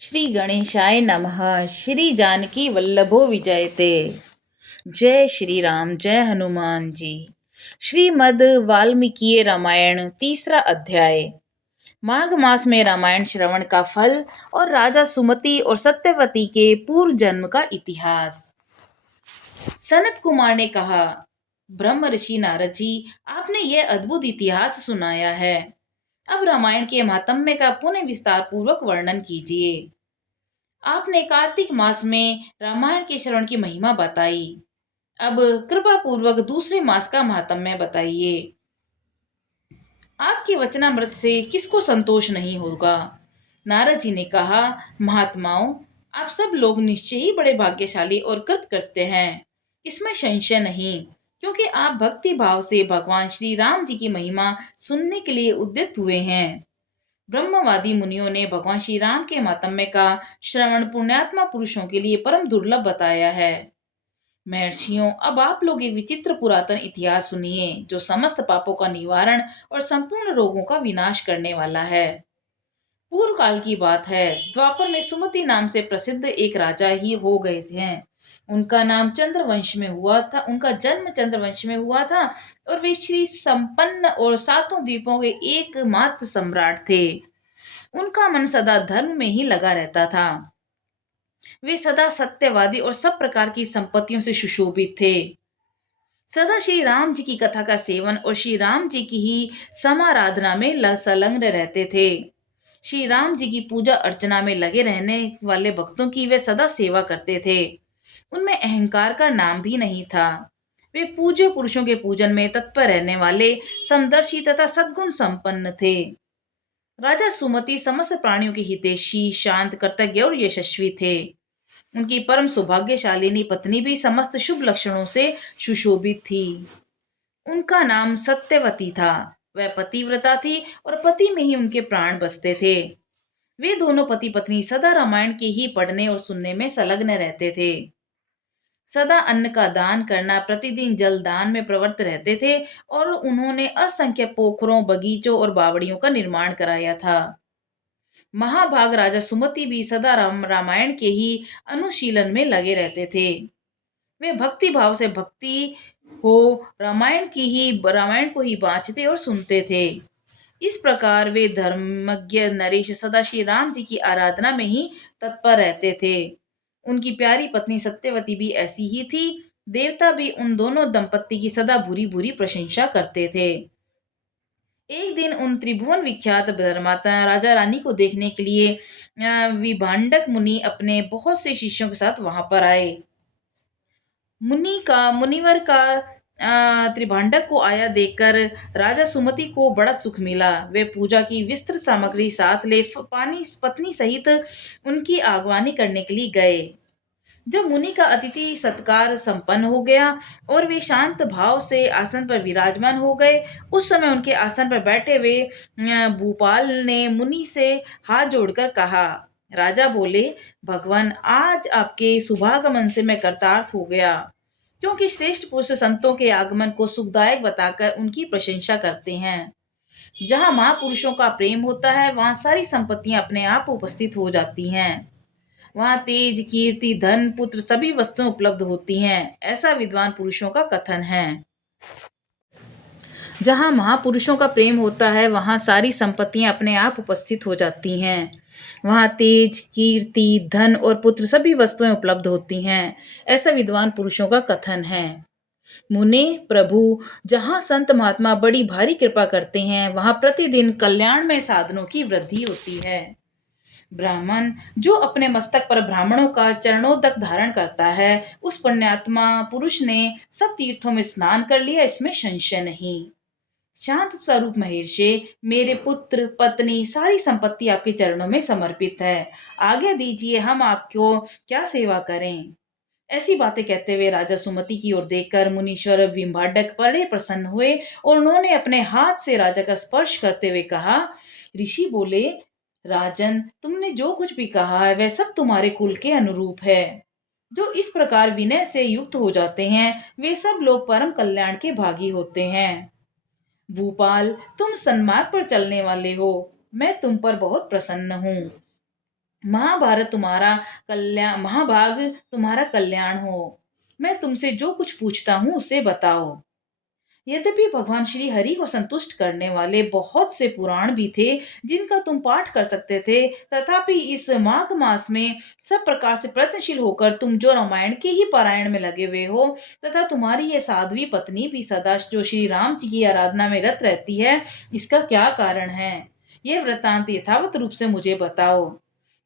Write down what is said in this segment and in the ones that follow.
श्री गणेशाय नमः। श्री जानकी वल्लभो विजयते। जय श्री राम, जय हनुमान जी। श्रीमद् वाल्मीकि रामायण तीसरा अध्याय। माघ मास में रामायण श्रवण का फल और राजा सुमति और सत्यवती के पूर्व जन्म का इतिहास। सनत कुमार ने कहा, ब्रह्म ऋषि नारद जी, आपने यह अद्भुत इतिहास सुनाया है। अब रामायण के महात्म्य का पुनः विस्तार पूर्वक वर्णन कीजिए। आपने कार्तिक मास में रामायण के श्रवण की महिमा बताई। अब कृपा पूर्वक दूसरे मास का महात्म्य बताइए। आपके वचनामृत से किसको संतोष नहीं होगा। नारद जी ने कहा, महात्माओं, आप सब लोग निश्चय ही बड़े भाग्यशाली और कृतकृत्य हैं, इसमें संशय नहीं, क्योंकि आप भक्ति भाव से भगवान श्री राम जी की महिमा सुनने के लिए उद्यत हुए हैं। ब्रह्मवादी मुनियों ने भगवान श्री राम के महात्म्य का श्रवण पुण्यात्मा पुरुषों के लिए परम दुर्लभ बताया है। महर्षियों, अब आप लोग एक विचित्र पुरातन इतिहास सुनिए, जो समस्त पापों का निवारण और संपूर्ण रोगों का विनाश करने वाला है। पूर्व काल की बात है। द्वापर में सुमति नाम से प्रसिद्ध एक राजा ही हो गए थे। उनका नाम चंद्रवंश में हुआ था। उनका जन्म चंद्रवंश में हुआ था और वे श्री संपन्न और सातों द्वीपों के एकमात्र सम्राट थे। उनका मन सदा धर्म में ही लगा रहता था। वे सदा सत्यवादी और सब प्रकार की संपत्तियों से सुशोभित थे। सदा श्री राम जी की कथा का सेवन और श्री राम जी की ही समाराधना में संलग्न रहते थे। श्री राम जी की पूजा अर्चना में लगे रहने वाले भक्तों की वे सदा सेवा करते थे। उनमें अहंकार का नाम भी नहीं था। वे पूज्य पुरुषों के पूजन में तत्पर रहने वाले समदर्शी तथा सद्गुण संपन्न थे। राजा सुमति समस्त प्राणियों के हितैषी, शांत, कृतज्ञ और यशस्वी थे। उनकी परम सौभाग्यशालिनी पत्नी भी समस्त शुभ लक्षणों से सुशोभित थी। उनका नाम सत्यवती था। वह पतिव्रता थी और पति में ही उनके प्राण बसते थे। वे दोनों पति पत्नी सदा रामायण के ही पढ़ने और सुनने में संलग्न रहते थे। सदा अन्न का दान करना, प्रतिदिन जल दान में प्रवृत्त रहते थे और उन्होंने असंख्य पोखरों, बगीचों और बावड़ियों का निर्माण कराया था। महाभाग राजा सुमति भी सदा रामायण के ही अनुशीलन में लगे रहते थे। वे भक्ति भाव से भक्ति हो रामायण को ही बाँचते और सुनते थे। इस प्रकार वे धर्मज्ञ नरेश सदा श्री राम जी की आराधना में ही तत्पर रहते थे। उनकी प्यारी पत्नी सत्यवती भी ऐसी ही थी। देवता भी उन दोनों दंपत्ति की सदा बुरी बुरी प्रशंसा करते थे। एक दिन उन त्रिभुवन विख्यात धर्मात्मा राजा रानी को देखने के लिए विभांडक मुनि अपने बहुत से शिष्यों के साथ वहां पर आए। मुनिवर का त्रिभांडक को आया देखकर राजा सुमति को बड़ा सुख मिला। वे पूजा की विस्तृत सामग्री साथ ले पत्नी सहित उनकी आगवानी करने के लिए गए। जब मुनि का अतिथि सत्कार संपन्न हो गया और वे शांत भाव से आसन पर विराजमान हो गए, उस समय उनके आसन पर बैठे हुए भूपाल ने मुनि से हाथ जोड़कर कहा। राजा बोले, भगवान, आज आपके शुभागमन से मैं कृतार्थ हो गया, क्योंकि श्रेष्ठ पुरुष संतों के आगमन को सुखदायक बताकर उनकी प्रशंसा करते हैं। जहाँ महापुरुषों का प्रेम होता है, वहाँ सारी संपत्तियां अपने आप उपस्थित हो जाती हैं। वहाँ तेज, कीर्ति, धन, पुत्र सभी वस्तुएं उपलब्ध होती हैं, ऐसा विद्वान पुरुषों का कथन है। जहाँ महापुरुषों का प्रेम होता है, वहाँ सारी संपत्तियां अपने आप उपस्थित हो जाती हैं। वहाँ तेज, कीर्ति, धन और पुत्र सभी वस्तुएं उपलब्ध होती हैं, ऐसा विद्वान पुरुषों का कथन है। मुने प्रभु, जहाँ संत महात्मा बड़ी भारी कृपा करते हैं, वहाँ प्रतिदिन कल्याणमय साधनों की वृद्धि होती है। ब्राह्मण, जो अपने मस्तक पर ब्राह्मणों का चरणोदक धारण करता है, उस पुण्यात्मा पुरुष ने सब तीर्थों में स्नान कर लिया, इसमें संशय नहीं। शांत स्वरूप महर्षि, मेरे पुत्र, पत्नी, सारी संपत्ति आपके चरणों में समर्पित है। आज्ञा दीजिए, हम आपको क्या सेवा करें। ऐसी बातें कहते हुए राजा सुमति की ओर देखकर मुनीश्वर विभांडक बड़े प्रसन्न हुए और उन्होंने अपने हाथ से राजा का स्पर्श करते हुए कहा। ऋषि बोले, राजन, तुमने जो कुछ भी कहा है वह सब तुम्हारे कुल के अनुरूप है। जो इस प्रकार विनय से युक्त हो जाते हैं, वे सब लोग परम कल्याण के भागी होते हैं। भूपाल, तुम सन्मार्ग पर चलने वाले हो, मैं तुम पर बहुत प्रसन्न हूँ। महाभारत तुम्हारा कल्याण महाभाग तुम्हारा कल्याण हो। मैं तुमसे जो कुछ पूछता हूँ उसे बताओ। यद्यपि भगवान श्री हरि को संतुष्ट करने वाले बहुत से पुराण भी थे जिनका तुम पाठ कर सकते थे, तथापि इस माघ मास में सब प्रकार से प्रयत्नशील होकर तुम जो रामायण के ही पारायण में लगे हुए हो, तथा तुम्हारी ये साध्वी पत्नी भी सदा जो श्री राम जी की आराधना में रत रहती है, इसका क्या कारण है? ये वृत्तांत यथावत रूप से मुझे बताओ।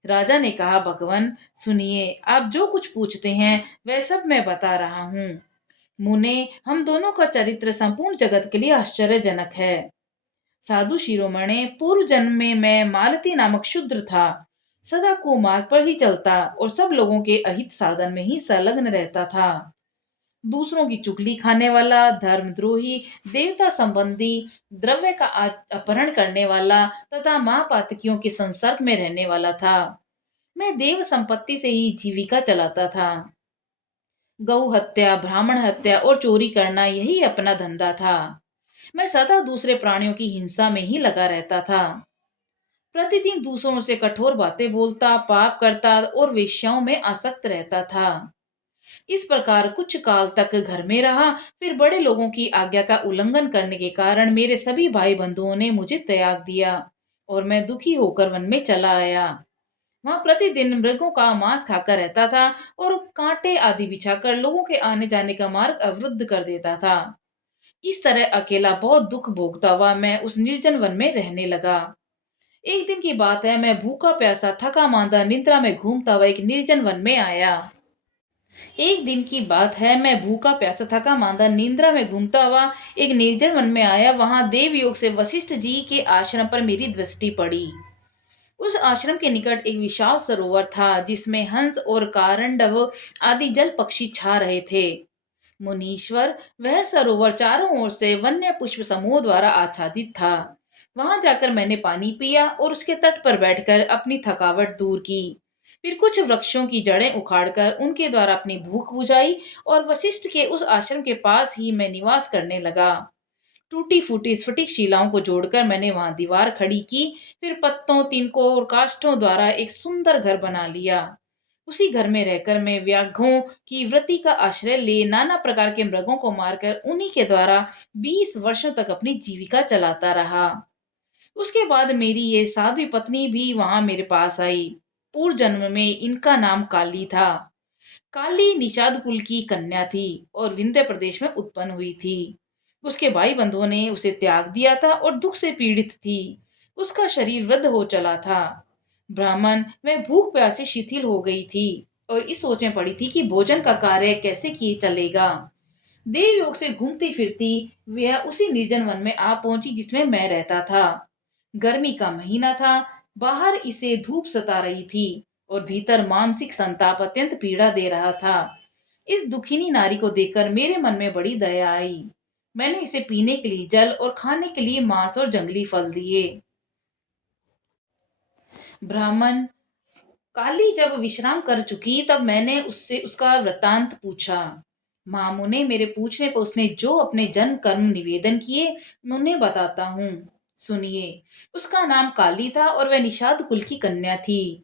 राजा ने कहा, भगवान सुनिए, आप जो कुछ पूछते हैं वह सब मैं बता रहा हूँ। मुने, हम दोनों का चरित्र संपूर्ण जगत के लिए आश्चर्यजनक है। साधु शिरोमणे, पूर्व जन्म में मैं मालती नामक शूद्र था। सदा कुमार्ग पर ही चलता और सब लोगों के अहित साधन में ही संलग्न रहता था। दूसरों की चुगली खाने वाला, धर्मद्रोही, देवता संबंधी द्रव्य का अपहरण करने वाला तथा माँ पातकियों के संसर्ग में रहने वाला था। मैं देव संपत्ति से ही जीविका चलाता था। गौ हत्या, ब्राह्मण हत्या और चोरी करना यही अपना धंधा था। मैं सदा दूसरे प्राणियों की हिंसा में ही लगा रहता था। प्रतिदिन दूसरों से कठोर बातें बोलता, पाप करता और वेश्याओं में आसक्त रहता था। इस प्रकार कुछ काल तक घर में रहा। फिर बड़े लोगों की आज्ञा का उल्लंघन करने के कारण मेरे सभी भाई बंधुओं ने मुझे त्याग दिया और मैं दुखी होकर वन में चला आया। वहां प्रतिदिन मृगों का मांस खाकर रहता था और कांटे आदि बिछाकर लोगों के आने जाने का मार्ग अवरुद्ध कर देता था। इस तरह अकेला बहुत दुख भोगता हुआ मैं उस निर्जन वन में रहने लगा। एक दिन की बात है, मैं भूखा प्यासा थका मांदा निद्रा में घूमता हुआ एक निर्जन वन में आया। एक दिन की बात है, मैं भूखा प्यासा थका मांदा निद्रा में घूमता हुआ एक निर्जन वन में आया। वहां देव योग से वशिष्ठ जी के आश्रम पर मेरी दृष्टि पड़ी। उस आश्रम के निकट एक विशाल सरोवर था जिसमें हंस और कारंडव आदि जल पक्षी छा रहे थे। मुनीश्वर, वह सरोवर चारों ओर से वन्य पुष्प समूह द्वारा आच्छादित था। वहां जाकर मैंने पानी पिया और उसके तट पर बैठकर अपनी थकावट दूर की। फिर कुछ वृक्षों की जड़ें उखाड़कर उनके द्वारा अपनी भूख बुझाई और वशिष्ठ के उस आश्रम के पास ही मैं निवास करने लगा। टूटी फूटी स्फटिक शिलाओं को जोड़कर मैंने वहां दीवार खड़ी की। फिर पत्तों, तिनकों और काष्ठों द्वारा एक सुंदर घर बना लिया। उसी घर में रहकर मैं व्याघ्रों की वृत्ति का आश्रय ले नाना प्रकार के मृगों को मारकर उन्हीं के द्वारा 20 वर्षों तक अपनी जीविका चलाता रहा। उसके बाद मेरी ये साध्वी पत्नी भी वहां मेरे पास आई। पूर्व जन्म में इनका नाम काली था। काली निषाद कुल की कन्या थी और विंध्य प्रदेश में उत्पन्न हुई थी। उसके भाई बंधुओं ने उसे त्याग दिया था और दुख से पीड़ित थी। उसका शरीर वृद्ध हो चला था। ब्राह्मण, वह भूख प्यास से शिथिल हो गई थी और इस सोच में पड़ी थी कि भोजन का कार्य कैसे किए चलेगा। देव योग से घूमती फिरती वह उसी निर्जन वन में आ पहुंची जिसमें मैं रहता था। गर्मी का महीना था। बाहर इसे धूप सता रही थी और भीतर मानसिक संताप अत्यंत पीड़ा दे रहा था। इस दुखिनी नारी को देखकर मेरे मन में बड़ी दया आई। मैंने इसे पीने के लिए जल और खाने के लिए मांस और जंगली फल दिए। ब्राह्मण, काली जब विश्राम कर चुकी तब मैंने उससे उसका वृतांत पूछा। मामू ने मेरे पूछने पर उसने जो अपने जन्म कर्म निवेदन किए मैं उन्हें बताता हूँ। सुनिए। उसका नाम काली था और वह निषाद कुल की कन्या थी।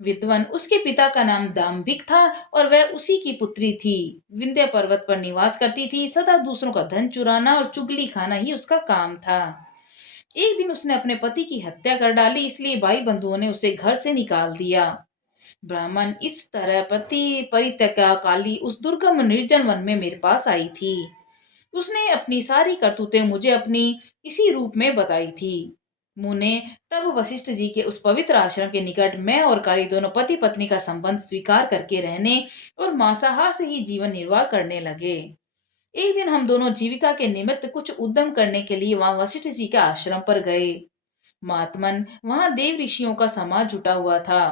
विद्वन, उसके पिता का नाम दाम्भिक था और वह उसी की पुत्री थी। विंध्य पर्वत पर निवास करती थी। सदा दूसरों का धन चुराना और चुगली खाना ही उसका काम था। एक दिन उसने अपने पति की हत्या कर डाली, इसलिए भाई बंधुओं ने उसे घर से निकाल दिया। ब्राह्मण, इस तरह पति परित्यक्ता काली उस दुर्गम निर्जन वन में मेरे पास आई थी। उसने अपनी सारी करतूतें मुझे अपनी इसी रूप में बताई थी। मुने, तब वशिष्ठ जी के उस पवित्र आश्रम के निकट मैं और काली दोनों पति पत्नी का संबंध स्वीकार करके रहने और मांसाहार से ही जीवन निर्वाह करने लगे। एक दिन हम दोनों जीविका के निमित्त कुछ उद्यम करने के लिए वहां वशिष्ठ जी के आश्रम पर गए। महात्मन, वहां देव ऋषियों का समाज जुटा हुआ था।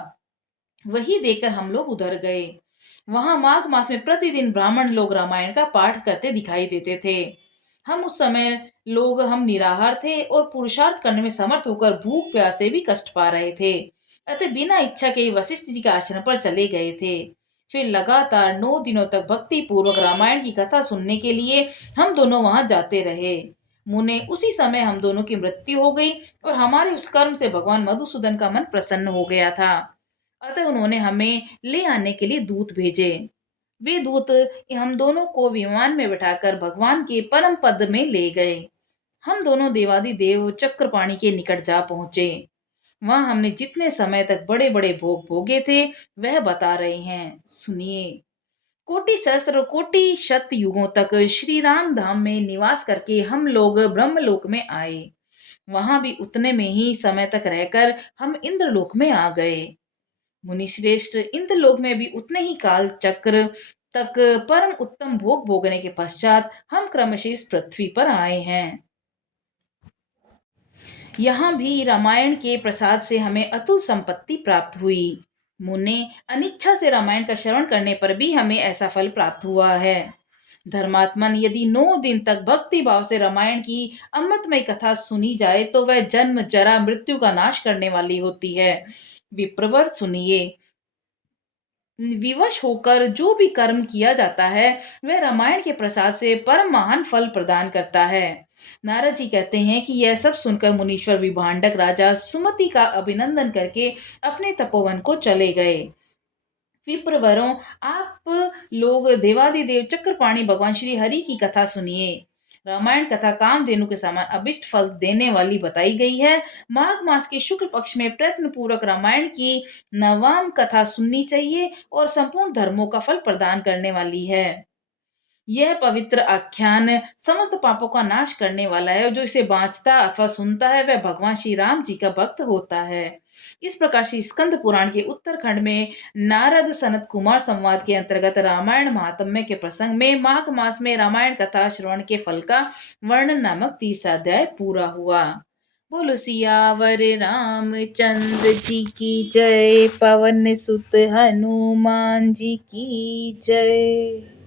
वही देखकर हम लोग उधर गए। वहां माघ मास में प्रतिदिन ब्राह्मण लोग रामायण का पाठ करते दिखाई देते थे। हम निराहार थे और पुरुषार्थ करने में समर्थ होकर भूख प्यास से भी कष्ट पा रहे थे। अतः बिना इच्छा के ही वशिष्ठ जी के आश्रम पर चले गए थे। फिर लगातार 9 दिनों तक भक्ति पूर्वक रामायण की कथा सुनने के लिए हम दोनों वहां जाते रहे। मुने, उसी समय हम दोनों की मृत्यु हो गई और हमारे उस कर्म से भगवान मधुसूदन का मन प्रसन्न हो गया था। अतः उन्होंने हमें ले आने के लिए दूत भेजे। वे दूत हम दोनों को विमान में बिठाकर भगवान के परम पद में ले गए। हम दोनों देवादि देव चक्रपाणि के निकट जा पहुंचे। वहां हमने जितने समय तक बड़े बड़े भोग भोगे थे वह बता रहे हैं, सुनिए। कोटि सहस्त्र कोटि शत युगों तक श्री राम धाम में निवास करके हम लोग ब्रह्मलोक में आए। वहां भी उतने में ही समय तक रहकर हम इंद्रलोक में आ गए। मुनि श्रेष्ठ, इंद्रलोक में भी उतने ही काल चक्र तक परम उत्तम भोग भोगने के पश्चात हम क्रमशः इस पृथ्वी पर आए हैं। यहाँ भी रामायण के प्रसाद से हमें अतुल संपत्ति प्राप्त हुई। मुने, अनिच्छा से रामायण का श्रवण करने पर भी हमें ऐसा फल प्राप्त हुआ है। धर्मात्मन, यदि 9 दिन तक भक्ति भाव से रामायण की अमृतमय कथा सुनी जाए तो वह जन्म जरा मृत्यु का नाश करने वाली होती है। विप्रवर, सुनिए। विवश होकर जो भी कर्म किया जाता है वह रामायण के प्रसाद से परम महान फल प्रदान करता है। नारद जी कहते हैं कि यह सब सुनकर मुनीश्वर विभांडक राजा सुमति का अभिनंदन करके अपने तपोवन को चले गए। विप्रवरों, आप लोग देवादिदेव चक्रपाणि भगवान श्री हरि की कथा सुनिए। रामायण कथा कामधेनु के समान अभिष्ट फल देने वाली बताई गई है। माघ मास के शुक्ल पक्ष में प्रयत्न पूर्वक रामायण की नवम कथा सुननी चाहिए और संपूर्ण धर्मों का फल प्रदान करने वाली है। यह पवित्र आख्यान समस्त पापों का नाश करने वाला है। जो इसे बाँचता अथवा सुनता है वह भगवान श्री राम जी का भक्त होता है। इस प्रकार श्री स्कंद पुराण के उत्तरखंड में नारद सनत कुमार संवाद के अंतर्गत रामायण महात्म्य के प्रसंग में माघ मास में रामायण कथा श्रवण के फल का वर्णन नामक 30 अध्याय पूरा हुआ। बोलो सियावर रामचंद्र जी की जय। पवन सुत हनुमान जी की जय।